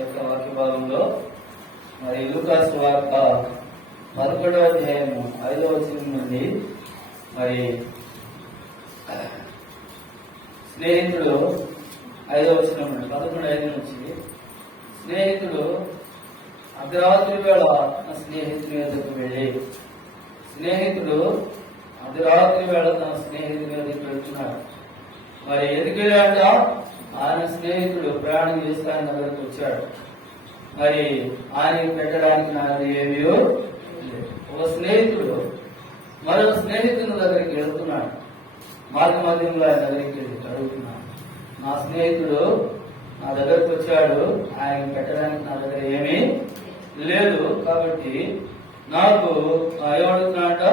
యొక్క వాక్య భాగంలో మరి లూకా సువార్త 11వ అధ్యాయము 5వ వచనం నుండి మరి స్నేహితుడు 5వ వచనం నుండి 11:5 నుంచి స్నేహితుడు అర్ధరాత్రి వేళ తన స్నేహితుని వద్దకు వెళ్ళి వెళ్తున్నాడు. మరి ఎందుకు వెళ్ళాడ? ఆయన స్నేహితుడు ప్రయాణం చేసి ఆయన దగ్గరకు వచ్చాడు. మరి ఆయన పెట్టడానికి నాకు ఏమీ లేదు. ఒక స్నేహితుడు మరొక స్నేహితుని దగ్గరికి వెళ్తున్నాడు. మార్గ మధ్యంలో ఆయన దగ్గరికి వెళ్ళి అడుగుతున్నాడు, నా స్నేహితుడు నా దగ్గరకు వచ్చాడు, ఆయన పెట్టడానికి నా దగ్గర ఏమీ లేదు, కాబట్టి నాకు ఏమడుగుతున్నాడు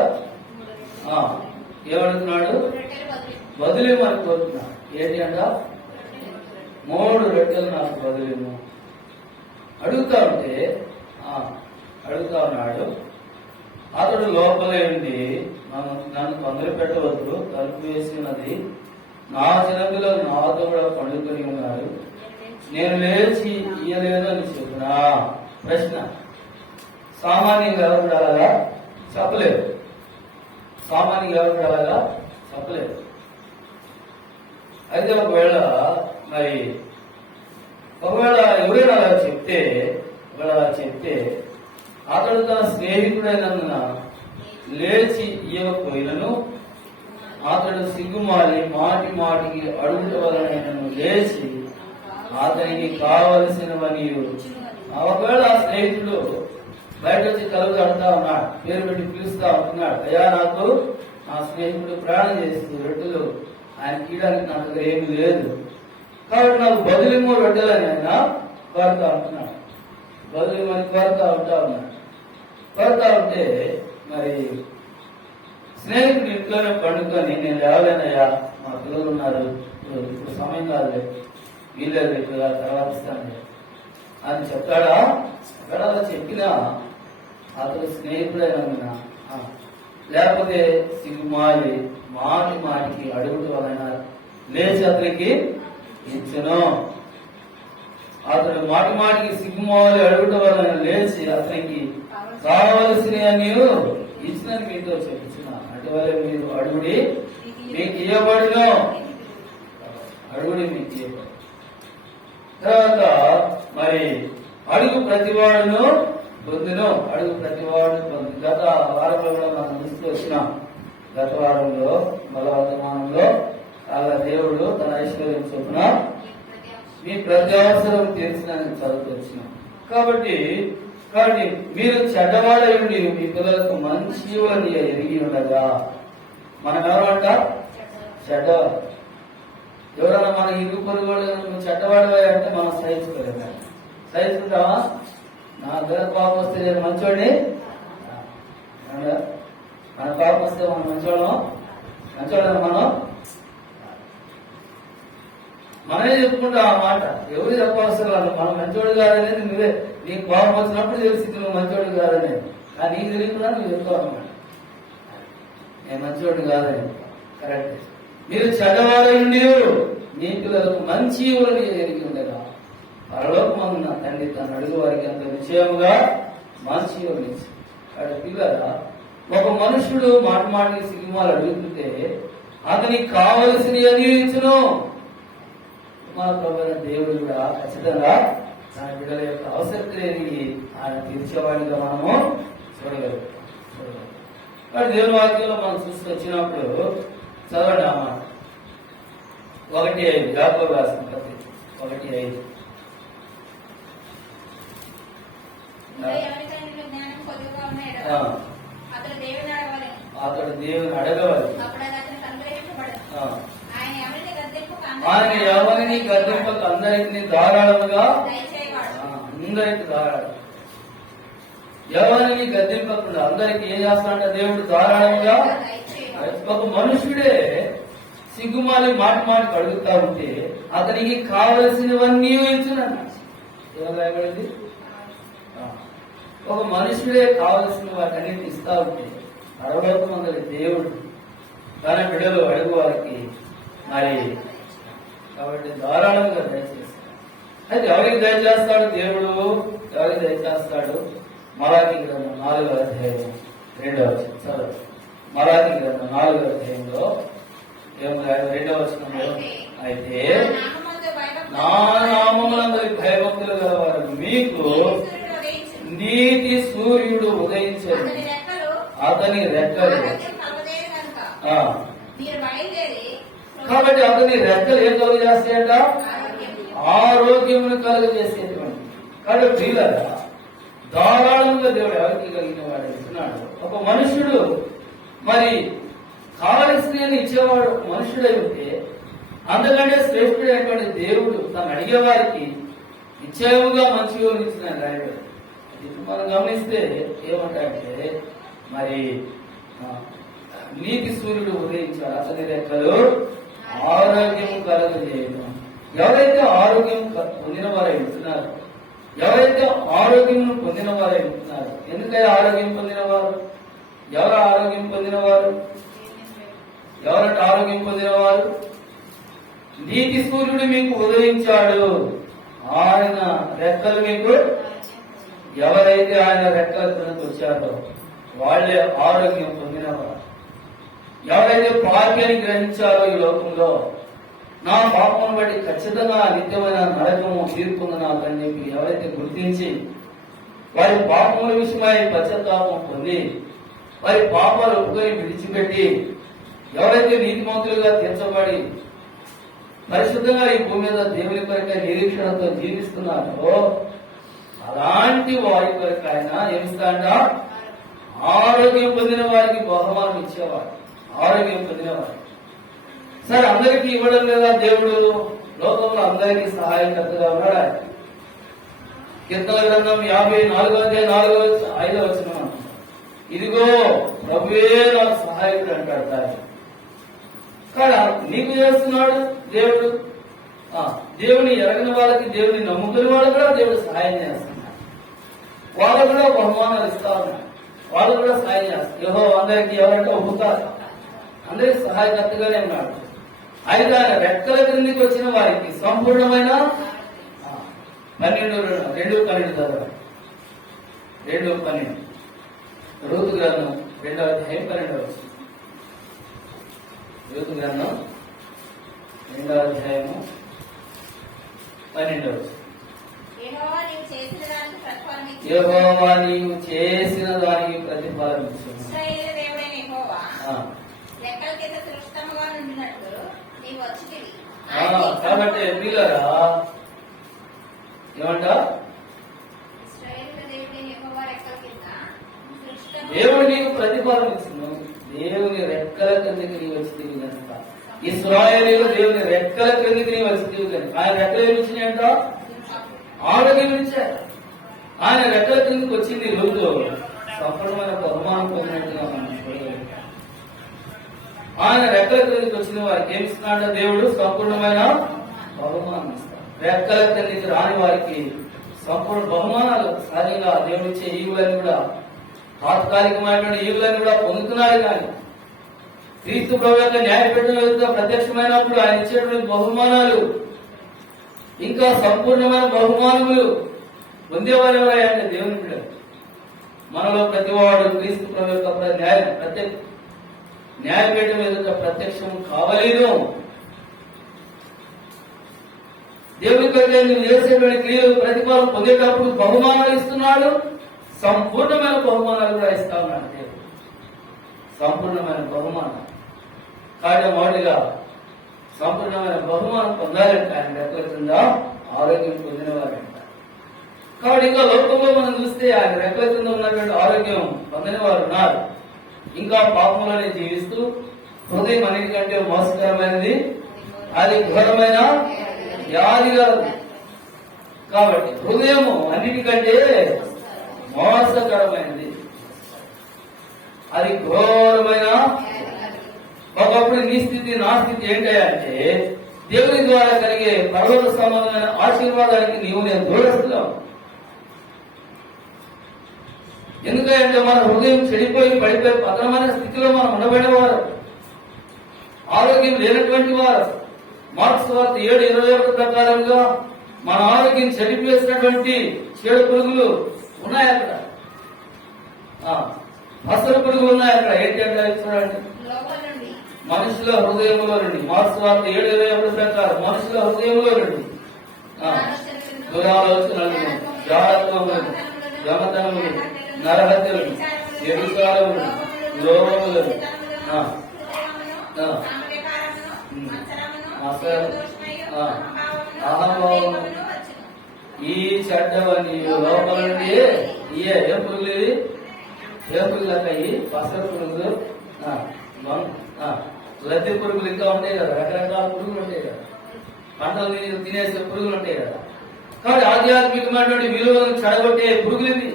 బదులు అని కోరుతున్నాడు. ఏంటి అంట? 3 రొట్టెలు నాకు బదులేము అడుగుతా ఉన్నాడు. అతడు లోపలే ఉండి, నన్ను తొందర పెట్టవద్దు, తలుపు వేసి ఉన్నది, నా జనములో నాతో కూడా పండుకొని ఉన్నారు, నేను లేచి ఇయ్యలేదు అని చెప్పినా. ప్రశ్న, సామాన్యంగా ఎవరు అలాగా చెప్పలేదు. అయితే ఒకవేళ ఎవరైనా అలా చెప్తే అతడు తన స్నేహితుడైనందున లేచి ఇయ్యకపోయినను అతడు సిగ్గుమాలి మాటికి అడుగుట వలనైనను లేచి అతనికి కావలసినవని. ఒకవేళ ఆ స్నేహితుడు బయట వచ్చి తలుపు తడుతా ఉన్నాడు, పేరు పెట్టి పిలుస్తా ఉంటున్నాడు, అయ్యా నాకు నా స్నేహితుడు ప్రయాణం చేస్తూ రొట్టెలు ఆయన తీయడానికి నా దగ్గర ఏమీ లేదు, కాబట్టి నాకు బదులేమో రొట్టెలని ఆయన కోరుతా ఉంటున్నాడు. బదులేమని కోరుతా ఉంటే మరి స్నేహితుడు ఇంట్లోనే పండుకొని, నేను లేవలేనయ్యా, మా పిల్లలు ఉన్నారు, ఇప్పుడు సమయం కాదులే, వీళ్ళేది తర్వాత ఇస్తాను అని చెప్తాడా? అక్కడ అలా చెప్పినా అతడు స్నేహితుడైనందున, లేకపోతే సిగ్గుమాలి మాటికి అడుగుట వలన లేచి అతనికి ఇచ్చను. అతడు మాటికి సిగ్గుమాలి అడుగుట వలన లేచి అతనికి కావలసిన నీవు ఇచ్చినని మీతో చెప్తున్న. అటువలే మీరు అడుగుడి మీకు ఇవ్వబడును. తర్వాత మరి అడుగు ప్రతివాడును పొందును. గత వారంలో కూడా మనం చూస్తూ వచ్చినాం. గత వారంలో బలవర్తమానంలో అలా దేవుడు తన ఐశ్వర్యం చొప్పున మీ ప్రతి అవసరం తీర్చినని చదువుతూ వచ్చినాం. కాబట్టి మీరు చెడ్డవాడై ఉండి మీ పిల్లలకు మంచి ఎరిగి ఉండగా, మనం ఎవరంట చెడ్డవాడు. ఎవరైనా మన ఇరుగు పొరుగు వాళ్ళు చెడ్డవాడు అంటే మనం సహించుకోలేదా? సహించుకుంటావా? నా దగ్గర పాపం వస్తే నేను మంచోడిని, మన పాపం వస్తే మనం మంచోళ్ళం మనమే చెప్పుకుంటాం ఆ మాట. ఎవరు చెప్పవలసిన వాళ్ళు మనం మంచోడు కాదనేది నువ్వే, నీకు పాపం వచ్చినప్పుడు తెలిసింది నువ్వు మంచోడు కాదనేది. కానీ నీకు తెలియకుండా నువ్వు చెప్తావు అన్నమాట, నేను మంచోడు కాదని. కరెక్ట్. మీరు చెడ్డవాడై ఉండి మీ పిల్లలకు మంచి ఇవ్వని ఎరిగి ఉండగా పరలోకమందున తండ్రి తను అడుగు వారికి అంత నిశ్చయముగా మంచి ఇవ్వనిచ్చి. అక్కడ పిల్లల ఒక మనుషుడు మాటికి సిగ్గుమాలు అడుగుతుంటే అతనికి కావలసినవి అందించును. మన ప్రభువైన దేవుడు కూడా ఖచ్చితంగా తన బిడ్డల యొక్క అవసరం ఎరిగి ఆయన తీర్చేవాడిగా మనము చూడగలుగుతాం. కానీ దేవుని వాక్యంలో మనం చూసుకొచ్చినప్పుడు చదవండి ఆ మాట. 1:5 యాకోబు రాసిన పత్రిక 1:5. అతడు దేవుని అడగవాలి. ఆయన ఎవరిని గద్దెంపక అందరికి ధారాళముగా, అందరికి ధారాళం. ఎవరిని గద్దెంపకుండా అందరికి ఏం చేస్తాడంట దేవుడు? ధారాళముగా. ఒక మనుషుడే సిగ్గుమాలి మాటికి అడుగుతా ఉంటే అతనికి కావలసినవన్నీ ఇచ్చునన్న. ఎవరైంది? ఒక మనుషుడే కావలసిన వాటన్నిటిని ఇస్తా ఉంటే పరలోకమందరి దేవుడు తన బిడ్డలు అడుగు వారికి మరి కాబట్టి ధారాళంగా దయచేస్తారు. అయితే ఎవరికి దయచేస్తాడు దేవుడు? ఎవరికి దయచేస్తాడు? మలాకి గ్రంథం 4వ అధ్యాయం 2వ వచనం చదువు. మలాకి గ్రంథం 4వ అధ్యాయంలో 2వ వచనంలో, అయితే నా నామములందరి భయభక్తులు గలవారు మీకు నీతి సూర్యుడు ఉదయించాడు, అతని రెక్కలు. కాబట్టి అతని రెక్కలు ఏం కలుగు చేస్తాయంట? ఆరోగ్యమును కలుగు చేసేటువంటి. కాబట్టి వీళ్ళగా ధారాళంగా దేవుడు ఎవరికి కలిగిన వాడు ఇస్తున్నాడు. ఒక మనుషుడు మరి కావలసిన ఇచ్చేవాడు మనుషుడై ఉంటే అంతకంటే శ్రేష్ఠుడైనటువంటి దేవుడు తను అడిగేవారికి నిశ్చయముగా మంచి ఇచ్చిన రాయుడు. మనం గమనిస్తే ఏమంటాడంటే మరి నీతి సూర్యుడు ఉదయించాడు, అతని రెక్కలు ఆరోగ్యం కలగజేయడం. ఎవరైతే ఆరోగ్యం పొందిన వారై ఉంటున్నారు, ఎవరైతే ఆరోగ్యం పొందిన వారై ఉంటున్నారు, ఎందుకై ఆరోగ్యం పొందినవారు? ఎవరు ఆరోగ్యం పొందినవారు? ఎవరంటే ఆరోగ్యం పొందినవారు? నీతి సూర్యుడు మీకు ఉదయించాడు, ఆయన రెక్కలు మీకు. ఎవరైతే ఆయన రెక్కల కిందకు వచ్చారో వాళ్ళే ఆరోగ్యం పొందినవారు. ఎవరైతే పార్యాన్ని గ్రహించారో ఈ లోకంలో, నా పాపం బట్టి ఖచ్చితంగా నిత్యమైన నరకము తీర్పుంది నాకని చెప్పి ఎవరైతే గుర్తించి వారి పాపముల విషయమై పశ్చాత్తాపం పొంది వారి పాపాలు ఒప్పుకొని విడిచిపెట్టి ఎవరైతే నీతిమంతులుగా తీర్చబడి పరిశుద్ధంగా ఈ భూమి మీద దేవుని కొరకై నిరీక్షణతో జీవిస్తున్నారో అలాంటి వారి కొరకు ఆయన ఏమిస్తాడ? ఆరోగ్యం పొందిన వారికి బహుమానం ఇచ్చేవాడు. ఆరోగ్యం పొందిన వారికి. సరే, అందరికీ ఇవ్వడం లేదా దేవుడు? లోకంలో అందరికీ సహాయకర్తగా ఉన్నాడు. కీర్తన గ్రంథం 54వ అధ్యాయం 5వ వచనం, ఇదిగో ప్రభువే నాకు సహాయకుడు అంటాడు. కానీ నీకు చేస్తున్నాడు దేవుడు. దేవుని ఎరగని వాళ్ళకి, దేవుని నమ్ముకుని వాళ్ళకి కూడా దేవుడు సహాయం చేస్తున్నాడు. వాళ్ళకు కూడా బహుమానాలు ఇస్తా ఉన్నాడు, వాళ్ళు కూడా సహాయం చేస్తారు. యెహోవా అందరికీ ఎవరంటే ఒప్పుతారు, అందరికి సహాయకర్తగానే ఉన్నాడు. అయితే ఆయన రెక్కల క్రిందికి వచ్చిన వారికి సంపూర్ణమైన 2:12 చదవాలి. 2:12 రూతు గ్రంథం 2వ అధ్యాయం 12వ వచనం. రూతు గ్రంథం 2వ అధ్యాయము 12వ వచనం. యెహోవా నీవు చేసిన దానికి ప్రతిఫలం ఇచ్చును. కాబట్టి పిల్లరా ఏమంట? దేవుడు నీకు ప్రతిఫలం ఇచ్చును, దేవుని రెక్కల కిందకి నీ వచ్చి తిరిగి కనుక. ఇశ్రాయేలీయులు దేవుని రెక్కల కిందకి నీ వచ్చి తిరిగి కనుక. ఆయన రెక్కలు ఏమి ఇచ్చినాయంట? ఆరోగ్యం ఇచ్చారు. ఆయన రెక్కల కిందకి వచ్చింది రోజు సంపూర్ణమైన బహుమానం పొందినట్టుగా మనం చూడగలుగుతాం. ఆయన రెక్కల కిందకి వచ్చిన వారికి ఏమి ఇస్తున్నాడు దేవుడు? సంపూర్ణమైన బహుమానం ఇస్తాడు. రెక్కల కిందకి రాని వారికి సంపూర్ణ బహుమానాలు సహజంగా దేవుడు ఇచ్చే ఈవులని కూడా, తాత్కాలికమైనటువంటి ఈవులని కూడా పొందుతున్నాడు. కానీ క్రీస్తు ప్రభు యొక్క న్యాయపీఠంలో ప్రత్యక్షమైనప్పుడు ఆయన ఇచ్చేటువంటి బహుమానాలు ఇంకా సంపూర్ణమైన బహుమానములు పొందేవారు ఎవరంటే దేవుని బిడ్డలు. మనలో ప్రతివాడు క్రీస్తు ప్రభు యొక్క న్యాయపీఠం ఎదుట ప్రత్యక్షం కావలేదు. దేవుని కొరకు నువ్వు చేసేటువంటి క్రియలు ప్రతిఫలం పొందేటప్పుడు బహుమానాలు ఇస్తున్నాడు, సంపూర్ణమైన బహుమానాలు కూడా ఇస్తా ఉన్నాడు దేవుడు. సంపూర్ణమైన బహుమానం కాబట్టి మొదటిగా సంపూర్ణమైన బహుమానం పొందాలంటే ఆయన రెక్కల కింద ఆరోగ్యం పొందిన వారంట. కాబట్టి ఇంకా లోకంలో మనం చూస్తే ఆయన రెక్కల కింద ఉన్నటువంటి ఆరోగ్యం పొందిన వారు ఉన్నారు. ఇంకా పాపంలోనే జీవిస్తూ హృదయం అన్నిటికంటే మోసకరమైనది, అది ఘోరమైన వ్యాధి కలదు. కాబట్టి హృదయము అన్నిటికంటే మోసకరమైనది, అది ఘోరమైన. ఒకప్పుడు నీ స్థితి నా స్థితి ఏంటంటే దేవుని ద్వారా కలిగే పర్వత సంబంధమైన ఆశీర్వాదానికి నీవు నేను దూరస్తున్నావు. ఎందుకంటే మన హృదయం చెడిపోయి పడిపోయి పతనమైన స్థితిలో మనం ఉండబడేవారు, ఆరోగ్యం లేనటువంటి వారు. మార్క్స్ వార్త 7:21 ప్రకారంగా మన ఆరోగ్యం చెడిపేసినటువంటి చెడు పురుగులు ఉన్నాయి అక్కడ. అసలు పురుగులు ఉన్నాయి అక్కడ. ఏంటి అంటే చూడండి, మనుషుల హృదయంలో నుండి. మార్క్స్ వార్త 7:21 ప్రకారం మనుషుల హృదయంలో నుండి దురాలోచనలు, జాగ్రత్తలు, దొంగతనములు, నరహత్యలు, వ్యభిచారములు, లోభములు, అహంభావము, ఈ చెడ్డవన్నీ లోపల నుండి ఏ పురుగులు, ఏ పురుగులకి పసరు పురుగులు, లద్దె పురుగులు ఇంకా ఉంటాయి కదా, రకరకాల పురుగులు ఉంటాయి కదా, పంటలు తినేసే పురుగులు ఉంటాయి కదా. కాబట్టి ఆధ్యాత్మికమైనటువంటి విలువలను చెడగొట్టే పురుగులు ఇవి.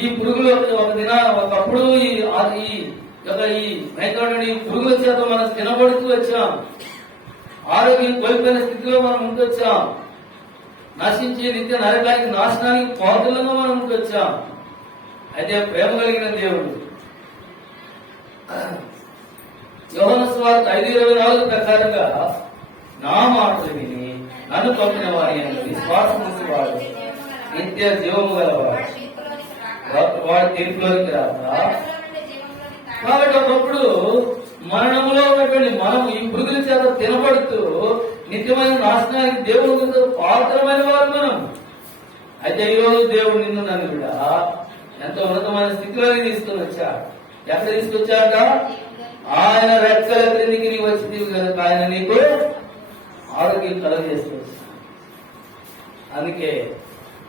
ఈ పురుగులు ఒకప్పుడు ఈ మైక్రోని పురుగుల చేత మనం తినబడుతూ వచ్చాం. ఆరోగ్యం కోల్పోయిన స్థితిలో మనం ఉంటొచ్చాం. నశించే నిత్య నరకానికి, నాశనానికి పాత్రలుగా మనం ఉంటొచ్చాం. అయితే ప్రేమ కలిగిన దేవుడు యోహాను సువార్త 5:24 ప్రకారంగా నా మాటలు విని నన్ను పంపిన వారి విశ్వాసం వాడు నిత్య జీవము గలవాడు, వాడి తీర్పులోకి రాక. కాబట్టి ఒకప్పుడు మరణంలో ఉన్నటువంటి మనం ఈ పురుగుల చేత తినబడుతూ నిత్యమైన నాశనానికి దేవుడు పాత్రమైన వారు మనం. అయితే ఈరోజు దేవుడు నిన్ను నన్ను కూడా ఎంతో ఉన్నతమైన స్థితిలోకి తీసుకుని వచ్చాడు. ఎక్కడ తీసుకొచ్చాక ఆయన రెక్కల క్రిందికి నీకు వచ్చింది కనుక ఆయన నీకు ఆరోగ్యం కలగజేసుకోవచ్చు. అందుకే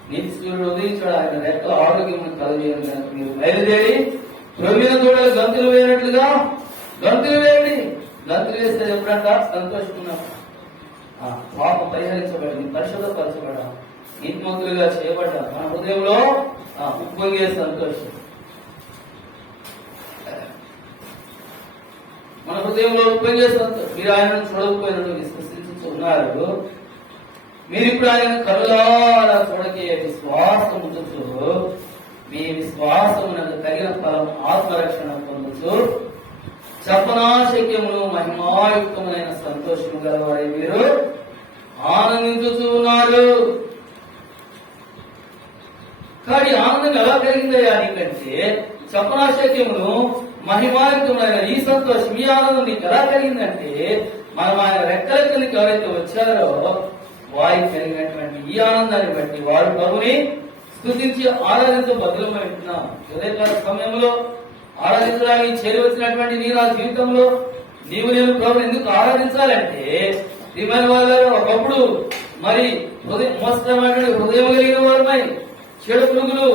నీతి సూర్యుడు ఉదయించాడు, ఆయన రెక్కల ఆరోగ్యం కలగజేయడం కనుక మీరు బయలుదేరి ప్రవీణ తోడలు గంతులు వేయనట్లుగా గంతులు వేయండి. గంతులు వేస్తే ఎప్పుడంట సంతోషిస్తున్నాం. పాపం పరిహరించబడి పరిశుభ్రపరచబడ నీతిమంతులుగా చేయబడ్డ మన హృదయంలో ఉప్పొంగే సంతోషం. మన హృదయంలో ఉప్పొంగే సంతోషం. మీరు ఆయనను చూడకపోయినట్టు విశ్వసించుతున్నారు. మీరు ఇప్పుడు ఆయన కరులారా చూడకే విశ్వాసం ఉంచు. మీ విశ్వాసమునకు తగిన ఫలం ఆత్మరక్షణ పొందొచ్చు. చెప్పనాశక్యమును మహిమాయుక్తమైన సంతోషము గలవాడి మీరు ఆనందించుతూ ఉన్నారు. కానీ ఆనందం ఎలా కలిగిందయ్యా నీకంటే చెప్పనాశక్యమును మహిమాయుక్తమైన ఈ సంతోషం, ఈ ఆనందం నీకు ఎలా కలిగిందంటే మనం ఆయన రెక్కల కిందకి ఎవరైతే వచ్చారో వారికి కలిగినటువంటి ఈ ఆనందాన్ని బట్టి వారు ప్రభుని స్తుతించి ఆరాధించబద్దులమై ఉంటున్నాం. ఉదయకాల సమయంలో ఆరాధించడానికి చేరి వచ్చినటువంటి నీ నా జీవితంలో నీవు నేను ప్రభుని ఎందుకు ఆరాధించాలంటే ప్రియమైన వాళ్ళ ఒకప్పుడు మరి మోస్తమైనటువంటి హృదయం కలిగిన వారమై చెడు పురుగులు,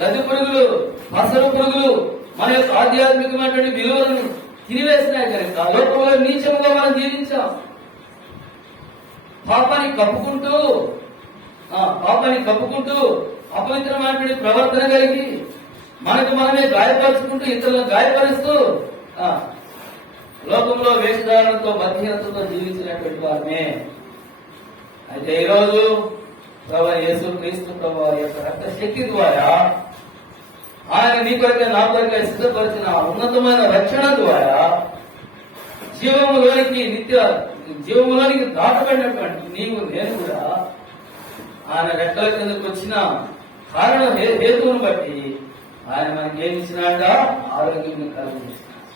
లద్దె పురుగులు, పసరు పురుగులు మన యొక్క ఆధ్యాత్మికమైనటువంటి విలువలను తిరివేసినాయి కనుక లోకంలో నీచముగా మనం జీవించాం. పాపాన్ని కప్పుకుంటూ అపవిత్రమైనటువంటి ప్రవర్తన కలిగి మనకు మనమే గాయపరుచుకుంటూ ఇతరులను గాయపరుస్తూ లోకంలో వేషధారణతో బలహీనతతో జీవించినటువంటి వారమే. అయితే ఈరోజు ప్రభు యేసు క్రీస్తు ప్రభు వారి యొక్క రక్త శక్తి ద్వారా ఆయన నీ కొరకే నా కొరకే సిద్ధపరిచిన ఉన్నతమైన రక్షణ ద్వారా జీవములోనికి దాటబడినటువంటి నీవు నేను కూడా ఆయన రెక్కల కిందకు వచ్చిన కారణం హేతువును బట్టి ఆయన మనకి ఏమి ఇచ్చినాక ఆరోగ్యం కలిగిస్తున్నాడు.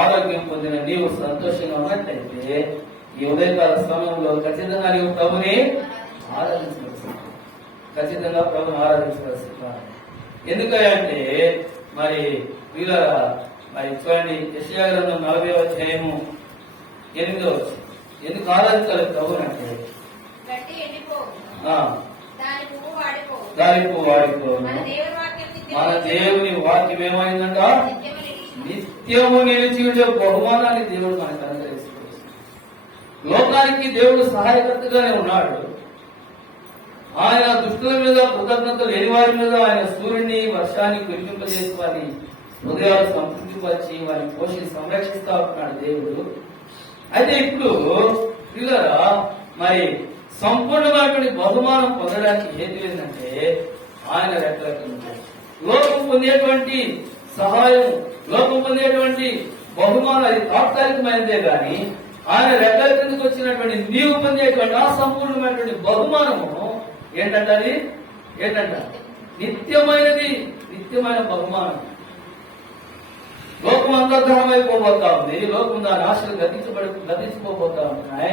ఆరోగ్యం పొందిన నీవు సంతోషంగా ఉన్నట్లయితే ఈ ఉదయకాల సమయంలో ఖచ్చితంగా నీవు ప్రభుని ఆరాధించవలసింది. ఖచ్చితంగా ప్రభుని ఆరాధించవలసింది. ఎందుకంటే మరి వీళ్ళ మరి చూడండి యెషయా గ్రంథం 40వ అధ్యాయము 8వ వచనం. ఎందుకు ఆరాధించాలి ప్రభునంటే దాని పువ్వు వాడిపోను. మన దేవుని వాక్యం ఏమైందంట నిత్యము నిలిచి ఉండే బహుమానాన్ని దేవుడు మనకు అనుగ్రహిస్తున్నాడు. లోకానికి దేవుడు సహాయకర్తగానే ఉన్నాడు. ఆయన దుష్టుల మీద కృతజ్ఞత లేని వారి మీద ఆయన సూర్యుని వర్షాన్ని కురిపింపజేసి వారి హృదయాలు సంతృప్తిపరిచి వారిని పోషించి సంరక్షిస్తా ఉంటున్నాడు దేవుడు. అయితే ఇప్పుడు పిల్లరా మరి సంపూర్ణమైనటువంటి బహుమానం పొందడానికి హేతు ఏంటంటే ఆయన రెక్కల కింద లోకం పొందేటువంటి సహాయం, లోకం పొందేటువంటి బహుమానం అది తాత్కాలికమైనదే గాని ఆయన రెక్కల కిందకు వచ్చినటువంటి నీవు పొందేటువంటి ఆ సంపూర్ణమైనటువంటి బహుమానము ఏంటంటే అది ఏంటంట నిత్యమైనది, నిత్యమైన బహుమానం. లోకం అంతర్ధానమైపోబోతా ఉంది. లోకం దాని ఆశలు గతించుకోబోతా ఉంటున్నాయి.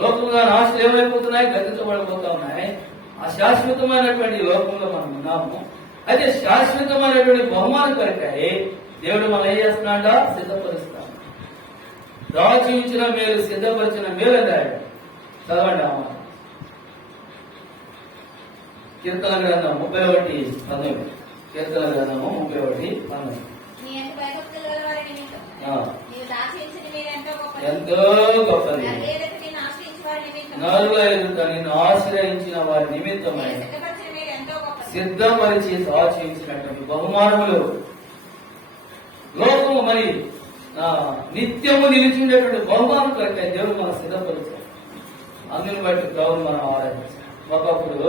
లోకం దాని ఆశలు ఏమైపోతున్నాయి? గతించబడిపోతా ఉన్నాయి. ఆ శాశ్వతమైనటువంటి లోకంలో మనం ఉన్నాము. అయితే శాశ్వతమైనటువంటి బహుమానం కొరకాయి దేవుడు మనం ఏం చేస్తున్నాడా? సిద్ధపరుస్తాం. దాచి ఉంచిన మేలు, సిద్ధపరిచిన మేలు అన్నాడు. చదవండి అమ్మ. కీర్తన గ్రంథం 31:19. కీర్తన గ్రంథము 31:19. ఎంతో గొప్పది. నరుల ఎదుట నిన్ను ఆశ్రయించిన వారి నిమిత్తమై సిద్ధపరిచి దాచించినటువంటి బహుమానములు. లోకము మరి నిత్యము నిలిచిండేటువంటి బహుమానం కనుక దేవుడు మనం సిద్ధపరిచాం. అందుని బట్టి ప్రభువును మనం ఆరాధించాం. ఒకప్పుడు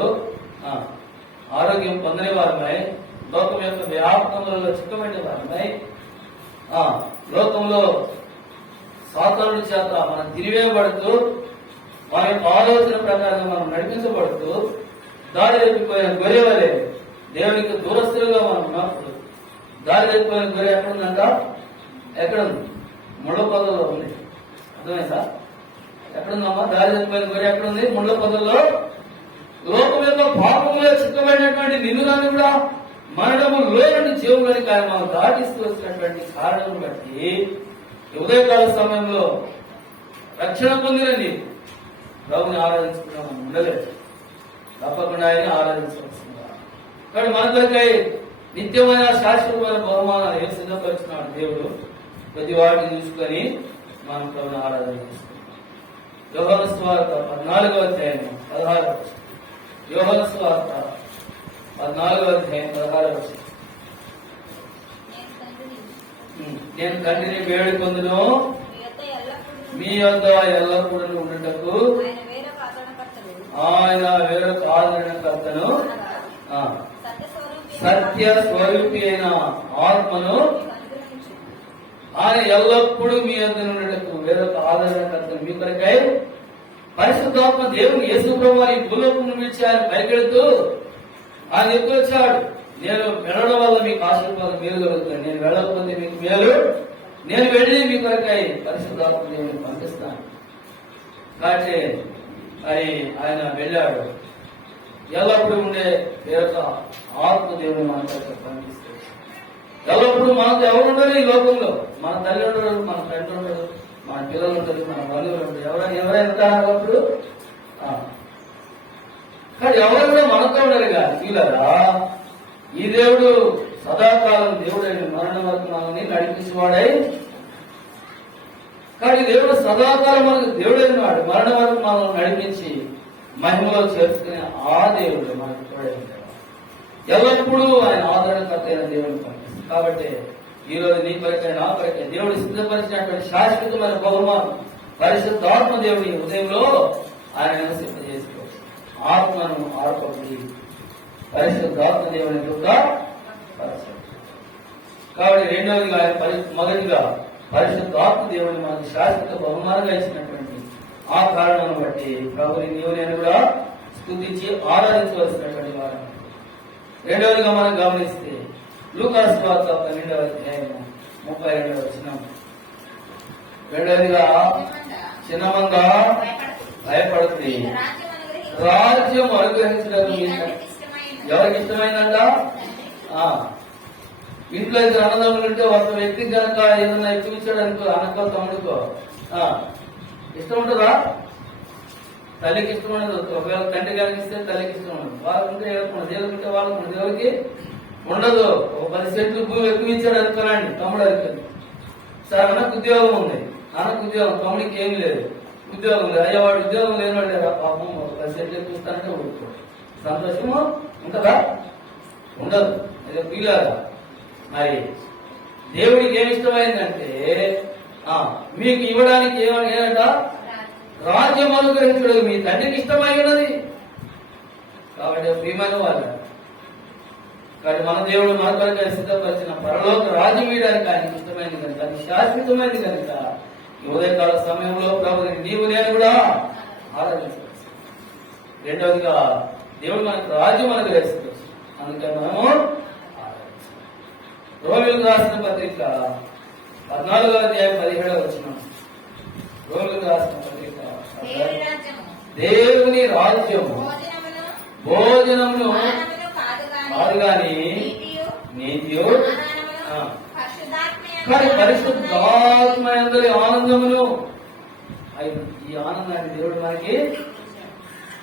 ఆరోగ్యం పొందని వారమై, లోకం యొక్క వ్యాపకములలో చిక్కబడిన వారమై, లోకంలో సాతానుడి చేత మనం తిరివేయబడుతూ, వారి యొక్క ఆలోచన ప్రకారంగా మనం నడిపించబడుతూ, దారి తప్పిపోయిన గొర్రె వలె దేవునికి దూరస్తులుగా మనం ఉన్నప్పుడు, దారి తప్పిపోయిన గొర్రె ఎక్కడుందంట? ఎక్కడుంది? ముళ్ళ పొదల్లో ఉంది. అర్థమైందా? ఎక్కడుందమ్మా? దారి తప్పిపోయిన గొర్రె ఎక్కడుంది? ముళ్ళ పొదల్లో. లోకం యొక్క పాపంలో చిక్కబడినటువంటి నిన్నుదాన్ని కూడా మరణములో నుండి జీవులోనికి ఆయన మనం దాటిస్తూ వచ్చినటువంటి కారణం బట్టి ఉదయకాల సమయంలో రక్షణ పొందిన నీవు ప్రభుని ఆరాధించుకున్నా మనం ఉండలేదు. తప్పకుండా ఆయన ఆరాధించవలసిందా. కాబట్టి మన కొరకై నిత్యమైన శాశ్వతమైన బహుమానాలు ఏం సిద్ధపరిచినాడు దేవుడు. ప్రతి వాటిని చూసుకొని మనం ప్రభుని ఆరాధన చేసుకుంటాం. యోహాను సువార్త 14:16. యోహాను సువార్త 14:16. నేను తండ్రిని వేడుకొందును, మీ యొద్ద ఎల్లప్పుడూ ఉండుటకు ఆయన వేరొక ఆదరణకర్తను, సత్య స్వరూపి అయిన ఆత్మను ఆయన ఎల్లప్పుడూ మీ యొద్ద ఉండటకు వేరొక ఆదరణకర్తను మీ కొరకై పరిశుద్ధాత్మ దేవుని యేసు ప్రభువు ఈ భూలోకం నుంచి ఆయన పైకెడుతూ ఆయన ఎప్పుడు వచ్చాడు. నేను వెళ్ళడం వల్ల మీకు ఆశీర్వాదం మేలు కలుగుతుంది, నేను వెళ్ళకపోతే మీకు మేలు, నేను వెళ్ళి మీ కొరకై పరిశుద్ధాత్మ దేవుని పంపిస్తాను. కాబట్టి అది ఆయన వెళ్ళాడు. ఎల్లప్పుడూ ఉండే వేరొక ఆత్మ దేవుని మన కొరకు పంపిస్తాడు. ఎల్లప్పుడూ మనకు ఎవరు ఉండరు ఈ లోకంలో? మన తల్లి ఉండడు, మన తండ్రి ఉండడు, మన పిల్లలు ఉంటారు, మన బంధువులు ఉంటారు. ఎవరైనా ఉంటారు అప్పుడు. కానీ ఎవరు కూడా మనతో ఉండరు కాదు. వీళ్ళరా ఈ దేవుడు సదాకాలం దేవుడైన మరణం వరకు మనల్ని నడిపించేవాడై, కానీ దేవుడు సదాకాలం మనకు దేవుడైనవాడు, మరణం వరకు మనల్ని నడిపించి మహిమలో చేర్చుకునే ఆ దేవుడు మనకు తోడైన ఎల్లప్పుడూ ఆయన ఆదరణకర్త అయిన దేవుడిని పంపిస్తుంది. కాబట్టి ఈ రోజు నీ కొరకై నా కొరకై దేవుడు సిద్ధపరిచినటువంటి శాశ్వతమైన బహుమానం పరిశుద్ధాత్మ దేవుడి ఉదయంలో ఆయన నివసింపజేసుకోవచ్చు. ఆత్మను ఆర్పడి పరిశుద్ధాత్మ దేవుని యొక్క కాబట్టి రెండవదిగా ఆయన మొదటిగా పరిశుద్ధాత్మ దేవుని మనకు శాశ్వత బహుమానంగా ఇచ్చినటువంటి ఆ కారణాన్ని బట్టి ప్రభుని నీవు నేను కూడా స్తుతించి ఆరాధించవలసినటువంటి వారు. రెండవదిగా మనం గమనిస్తే లూకాసు వార్త 12:32. రెండవదిగా చిన్నమంద భయపడుతుంది, రాజ్యం అనుగ్రహించడం ఎవరికి ఇష్టమైందంట? ఇంట్లో ఇద్దరు అన్నదమ్ములు ఉంటే ఒక వ్యక్తికి కనుక ఏదన్నా ఎక్కువ ఇచ్చాడు అనుకో, అన్నకో తమ్ముడికో ఇష్టం ఉంటుందా? తల్లికి ఇష్టం ఉండదు. ఒకవేళ తండ్రి కనుక ఇస్తే తల్లికి ఇష్టం ఉండదు. వాళ్ళకుంటే ఏడుకుంటుంది, ఏడుకుంటే వాళ్ళకు దేవుడికి ఉండదు. ఒక 10 సెంట్లు భూమి ఎక్కువ ఇచ్చాడు అనుకోనండి తమ్ముడు అనుకోండి. సరే అన్నకు ఉద్యోగం ఉంది, అన్నకు ఉద్యోగం, తమ్ముడికి ఏమి లేదు, ఉద్యోగం లేదు. అయ్యా వాడు ఉద్యోగం లేనివాడు లేదా పాపం ఒక 10 సెంట్లు ఎక్కువ ఇస్తానంటే ఊరుకో. సంతోషము ఉంటుందా? ఉండదు. అదే వీలాగా మరి దేవుడికి ఏమి ఇష్టమైందంటే మీకు ఇవ్వడానికి ఏమంట? రాజ్యం అనుగ్రహించడం మీ తండ్రికి ఇష్టమై ఉన్నది. కాబట్టి ప్రియమైన వాళ్ళ కానీ మన దేవుడు మన కొరకు సిద్ధపరిచిన పరలోక రాజ్యం ఇవ్వడానికి ఆయనకి ఇష్టమైంది కనుక, అది శాశ్వతమైనది కనుక ఈ ఉదయకాల సమయంలో ప్రభుని నీవు నేను కూడా ఆరాధించవచ్చు. రెండవదిగా దేవుడు మనకు రాజ్యం అనుగ్రహించవచ్చు. అందుకని మనము ఆరాధించాలి. రోమిలకు రాసిన పత్రిక 14వ అధ్యాయం 17వ వచనం. రోమిలకు రాసిన పత్రిక దేవుని రాజ్యము భోజనమును కాదు గాని నీతియు కానీ పరిశుద్ధాత్మ యందలి ఆనందమును. ఈ ఆనందాన్ని దేవుడు మనకి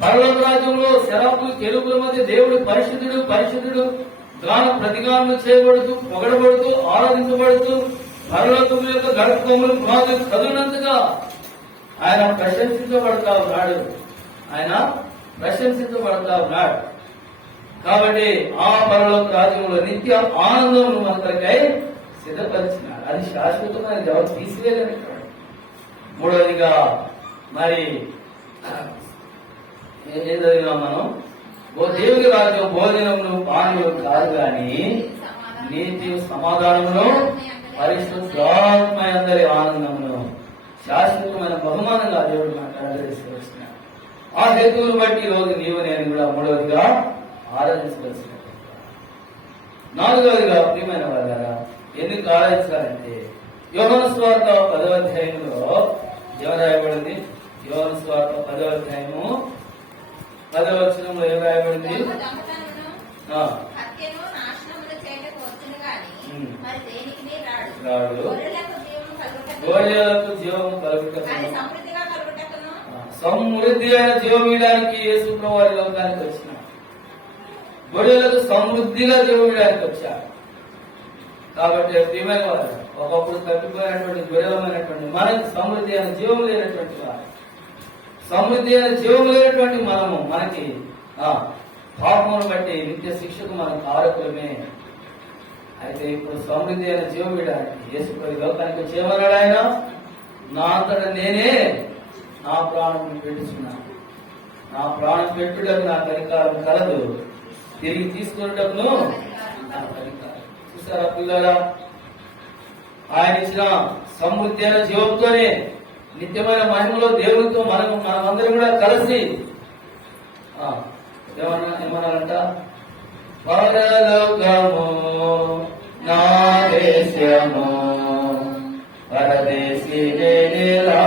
పరలోక రాజ్యంలో శరాపులు చెరుపుల మధ్య దేవుడు పరిశుద్ధుడు పరిశుద్ధుడు గాన ప్రతిగానం చేయబడుతూ పొగడబడుతూ ఆరాధించబడుతూ పరలోకముల యొక్క గడపములు పునాదులు చదువునంతగా ఆయన ప్రశంసించబడతా ఉన్నాడు. ఆయన ప్రశంసించబడతా ఉన్నాడు. కాబట్టి ఆ పరలోక రాజ్యంలో నిత్య ఆనందం మన కొరకై సిద్ధపరిచినాడు. అది శాశ్వతమైన ఎవరు తీసివేయగలుగుతాడు. మూడవదిగా మరి ఏం చదివినాం మనం? దేవుని రాజ్యం భోజనమును పానీయులు కాదు గాని నీతి సమాధానమును పరిశుద్ధాత్మ యందలి ఆనందమును శాశ్వతమైన బహుమానంగా దేవుడు మనకు అనుగ్రహిస్తున్నాడు. ఆ హేతువును బట్టి ఈ రోజు నీవు నేను కూడా మూడవదిగా ఆరాధించవలసిన. నాలుగవదిగా ప్రియమైన వాళ్ళారా, ఎందుకు ఆరాధించాలంటే యోహాను సువార్త 10వ అధ్యాయంలో ఏం రాయబడింది? యోహాను సువార్త 10వ అధ్యాయము 10వ వచనంలో ఏం రాయబడింది? రాడు గొర్రెలకు జీవము కలుగుటకును సమృద్ధి అయిన జీవం ఇవ్వడానికి యేసు ప్రభువు లోకానికి వచ్చినాడు. గొర్రెలకు సమృద్ధిగా జీవం ఇవ్వడానికి వచ్చాడు. కాబట్టి ప్రియమైన వారు, ఒకప్పుడు తప్పిపోయినటువంటి గొర్రెలమైనటువంటి మనకి సమృద్ధి అయిన జీవం లేనటువంటి వారు, సమృద్ధి అయిన జీవం లేనటువంటి మనము మనకి పాపమును బట్టి నిత్య శిక్షకు మనం కారకులమే. అయితే ఇప్పుడు సమృద్ధి అయిన జీవం ఇవ్వడానికి యేసు ప్రభువు లోకానికి వచ్చేమన్నాడు. ఆయన నా అంతటా నేనే నా ప్రాణం పెట్టుచున్నాను. నా ప్రాణం పెట్టుటకు నాకు అధికారం కలదు, తిరిగి తీసుకున్నటకును నాకు అధికారం. చూసారా పిల్లరా, ఆయన ఇచ్చిన సమృద్ధి అయిన జీవంతోనే నిత్యమైన మహిమలో దేవుడితో మనమందరం కూడా కలిసి ఏమన్నారంట? పరలోకము నా దేశము పరదేశీ నేనేలా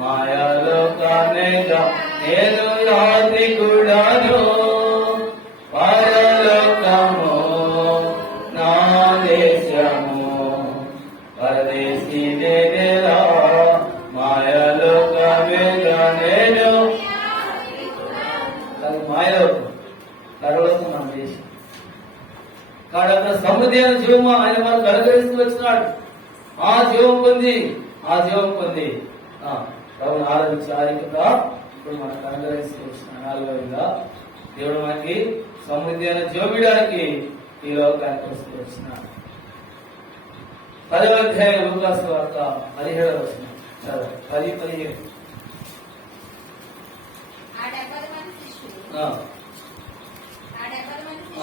మాయాలోకానేగా నేను యాత్రికుడను. పరలోకము నా దేశము పరదేశీ నేనేలా మాయాలోకమేగా నేను. మాయలోకం పరలోకం మన దేశం. కాబట్టి సమృద్ధి అయిన జీవం ఆయన మనకు అనుగ్రహిస్తూ వచ్చినాడు. ఆ జీవం పొంది ప్రభుని ఆరాధించే ఆధిక్యత ఇప్పుడు మనకు అనుగ్రహిస్తూ వచ్చిన. నాలుగవదిగా దేవుడు మనకి సమృద్ధి అయిన జీవం ఇవ్వడానికి ఈ లోకానికి వస్తూ వచ్చినాడు. 10వ అధ్యాయం లూకాసు వార్త 17వ వచనం 10-17.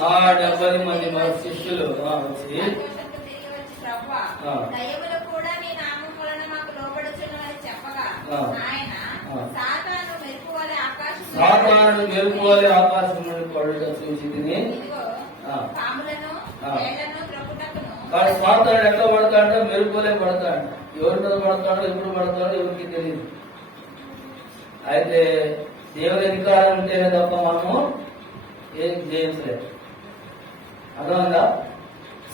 ఆ 70 మంది మన శిష్యులు వచ్చి సాతాను మెరుపువలె ఆకాశం నుండి పడుట చూసి తిని. కానీ సాతాను ఎట్లా పడతాడంటే మెరుపువలే పడతాడు. ఎవరి మీద పడతాడో ఎప్పుడు పడతాడో ఎవరికి తెలియదు. అయితే దేవుని అధికారం ఉంటేనే తప్ప మనము ఏం చేయలేదు. అర్థమైందా?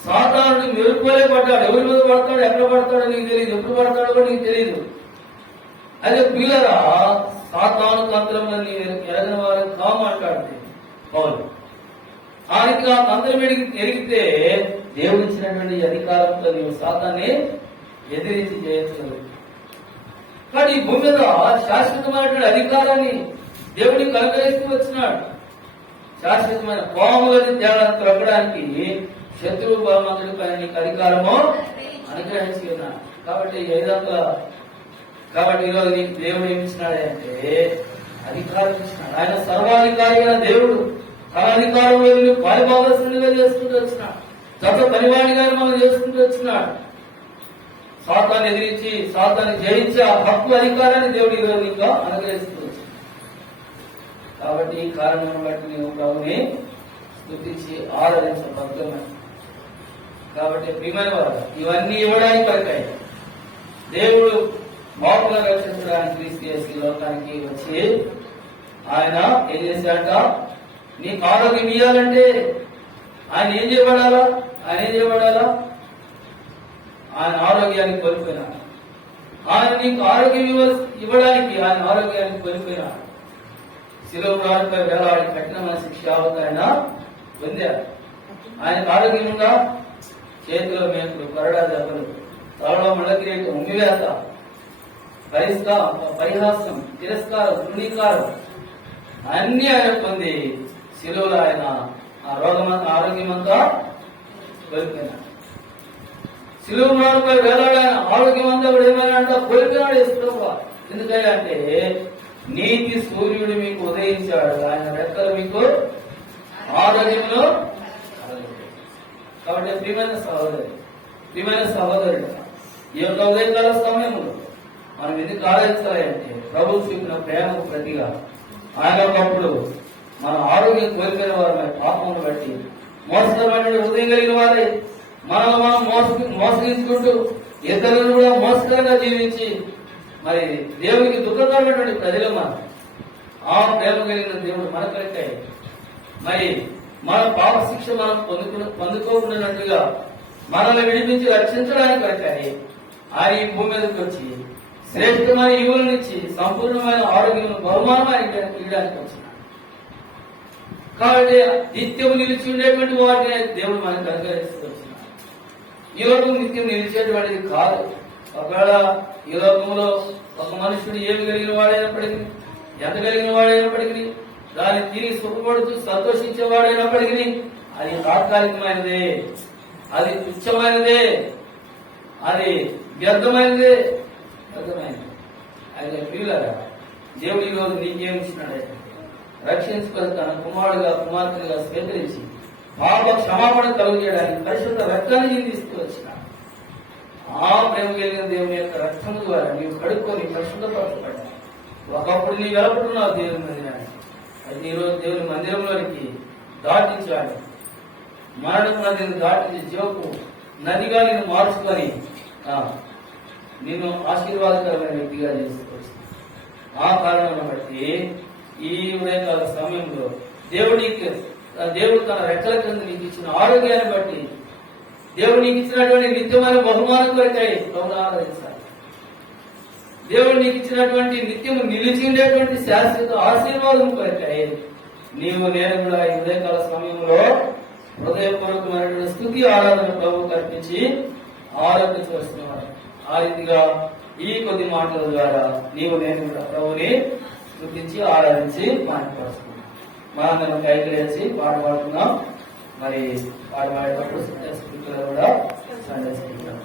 సాతానుడు మెరుపువలే పడ్డాడు. ఎవరి మీద పడతాడు, ఎక్కడ పడతాడో నీకు తెలియదు, ఎప్పుడు పడతాడో కూడా నీకు తెలియదు. అయితే పిల్లరా, సాతాను తంత్రంలో ఎరగిన వారు కామాట్లాడుతుంది పౌలు. ఆయనకి ఆ తంత్రం ఎరిగితే దేవుడు ఇచ్చినటువంటి అధికారంతో నీవు సాతాన్ని ఎదిరించి చేయగలవు. కానీ ఈ భూమి మీద శాశ్వతమైనటువంటి అధికారాన్ని దేవుడికి అనుగ్రహిస్తూ వచ్చినాడు. శాశ్వతమైన పాములని తేడాన్ని త్రొక్కడానికి శత్రువు బలమంతుడి పైన నీకు అధికారము అనుగ్రహించి ఉన్నాడు. కాబట్టి ఈరోజు నీకు దేవుడు ఏమి ఇచ్చినాడంటే అధికారం ఇచ్చినాడు. ఆయన సర్వాధికారి అయిన దేవుడు తన అధికారంలో పాలిభాగస్సులుగా చేసుకుంటూ వచ్చినాడు. గత పనివాడిగా మనం చేసుకుంటూ వచ్చినాడు. సాతాన్ని ఎదిరించి సాతాన్ని జయించే ఆ హక్కు అధికారాన్ని దేవుడు ఈరోజు ఇంకా అనుగ్రహిస్తూ వచ్చాడు. కాబట్టి ఈ కారణం బట్టి నీవు ప్రభుని స్తుతించి ఆరాధించబద్ధమని. కాబట్టి ప్రియమైన వారు ఇవన్నీ ఇవ్వడానికి కొరకాయి దేవుడు పాపులను రక్షించడానికి క్రీస్తు యేసు ఈ లోకానికి వచ్చి ఆయన ఏం చేశాట, నీకు ఆరోగ్యం ఇవ్వాలంటే ఆయన ఏం చేయబడాలా? ఆయన ఆరోగ్యాన్ని కోల్పోయినాడు. ఆయన నీకు ఆరోగ్యం ఇవ్వడానికి ఆయన ఆరోగ్యాన్ని కోల్పోయినాడు. శిలువ రాళ్ళపై వేలాడి కఠినమైన శిక్ష ఆయన పొందారు. ఆయనకు ఆరోగ్యం ఉందా? చేతిలో మేకులు, కొరడా దెబ్బలు, తలలో మళ్ళకిరేటు, ఉమ్మివేత, పరిహాసం, తిరస్కారం, తృణీకారం అన్ని ఆయన పొంది శిలువలో ఆయన ఆ రోగమంతా ఆరోగ్యమంతా కోల్పోయినాడు. శిలువ రాళ్ళపై వేలాడిన ఆరోగ్యం అంతా కూడా ఏమైనా కోల్పోయినాడు యేసుప్రభువు. ఎందుకంటే నీతి సూర్యుడు మీకు ఉదయించాడు, ఆయన రెక్కలు మీకు ఆరోగ్యంలో. కాబట్టి ప్రియమైన సహోదరుడు ఈ యొక్క ఉదయకాల సమయంలో మనం ఎందుకు ఆలోచించాలంటే ప్రభువు చూపిన ప్రేమకు ప్రతిగా ఆయన ఒకప్పుడు మన ఆరోగ్యం కోల్పోయిన వారి పాపమును బట్టి మోసకరమైన ఉదయం కలిగిన వారే మనల్ని మనం మోసగించుకుంటూ ఇతరులను కూడా మోసకరంగా జీవించి మరి దేవునికి దుఃఖకరమైనటువంటి ప్రజలు మనం ఆ ప్రేమ కలిగిన దేవుడు మన కొరకై మరి మన పాప శిక్ష మనం పొందుకోకున్నట్టుగా మనల్ని విడిపించి రక్షించడానికి కొరకై ఆయన ఈ భూమి మీదకి వచ్చి శ్రేష్టమైన ఈవులనిచ్చి సంపూర్ణమైన ఆరోగ్యం బహుమానమైన ఇవ్వడానికి వచ్చినాడు. కాబట్టి నిత్యము నిలిచి ఉండేటువంటి వాటిని దేవుడు మనకు అనుగ్రహిస్తూ వచ్చినాడు. ఈ లోకం నిత్యం నిలిచేటువంటిది కాదు. ఒకవేళ ఈ లోకంలో ఒక మనుషుడు ఏమి కలిగిన వాడైనప్పటికీ, ఎంత కలిగిన వాడైనప్పటికీ, దాన్ని తిరిగి సుఖపడుతూ సంతోషించేవాడైనప్పటికీ అది తాత్కాలికమైనదే, అది తుచ్చమైనదే, అది వ్యర్థమైనదే. అయితే ప్రియులారా, దేవుడు ఈరోజు నీకేం ఇచ్చినాడంటే రక్షించుకొని తన కుమార్తెగా స్వీకరించి పాప క్షమాపణ కలుగు చేయడానికి పరిశుద్ధ రక్తాన్ని చిందిస్తూ వచ్చిన ఆ ప్రేమ కలిగిన దేవుని యొక్క రక్తము ద్వారా నీవు కడుక్కొని పరిశుద్ధపరచబడ్డా. ఒకప్పుడు నీ వెలపడున్నావు దేవుని మందిరానికి, అయితే ఈరోజు దేవుని మందిరంలోనికి దాటించాడు. మరణం నదిని దాటించి జీవకు నదిగా నేను మార్చుకొని నిన్ను ఆశీర్వాదకరమైన వ్యక్తిగా చేసుకోవచ్చు. ఆ కారణాన్ని బట్టి ఈ ఉదయకాల సమయంలో దేవుడు తన రెక్కల కింద నీకు ఇచ్చిన ఆరోగ్యాన్ని బట్టి దేవుడు నీకు ఇచ్చినటువంటి నిత్యమైన బహుమానం కొరకై ఆరాధించాలి. దేవుడు నీకు ఇచ్చినటువంటి నిత్యము నిలిచి ఉండేటువంటి శాశ్వత ఆశీర్వాదం కొరకై నేను కూడా ఈ ఉదయకాల సమయంలో హృదయపూర్వకమైనటువంటి స్తుతి ఆరాధన ప్రభువుకు అర్పించి ఆరాధించవలసినవాడు. ఆ రీతిగా ఈ కొద్ది మాటల ద్వారా నేను కూడా ప్రభుని స్తుతించి ఆరాధించి మాట్లాడుతున్నాం. మనందరం కైకి లేచి పాట పాడుతున్నాం. మరి పాట పాడేటప్పుడు కూడా సందేశించాం.